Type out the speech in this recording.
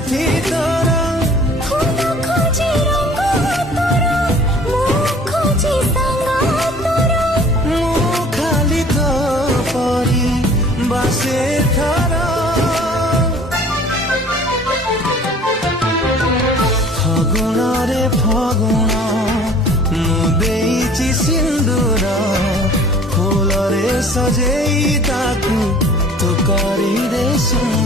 साथी तोर फूल खोजे रंग तोर मु खोजे संग तोर मु खाली तो परी बासे थर फगुण रे फगुण मु देइछि सिंदूर फूल रे सजेई ताकू तू करी दे सुंदर